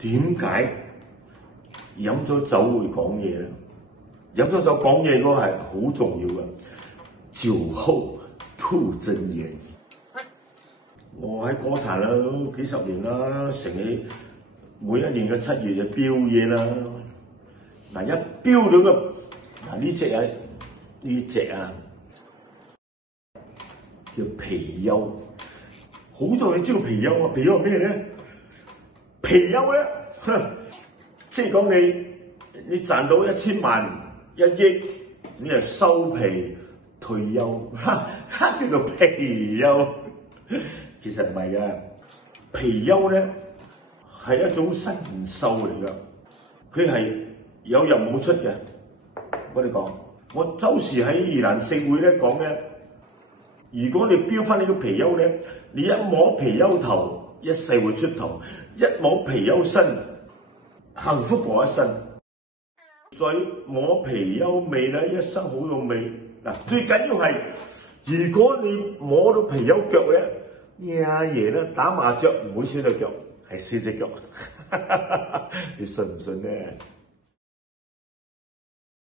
點解飲咗酒會講嘢咧？飲咗酒講嘢嗰個係好重要嘅，酒後吐真言。我喺歌壇啦，幾十年啦，成日每一年嘅7月就飆嘢啦。嗱，一飆到個呢隻啊叫貔貅，好多人知道貔貅啊，貔貅係咩咧？貔貅咧，即係講你賺到1000萬、1億，你係收皮退休，叫做貔貅。其實唔係嘅，貔貅咧係一種神獸嚟㗎，佢係有入冇出嘅。我哋講，我周時喺宜蘭聖會咧講咧，如果你標翻呢個貔貅咧，你一摸貔貅頭，一世會出頭；一摸貔貅身，幸福過一生；再摸貔貅尾咧，一生好到尾。嗱，最緊要係，如果你摸到貔貅腳咧，你阿爺咧打麻雀唔會輸隻腳，係輸隻腳。你信唔信咧？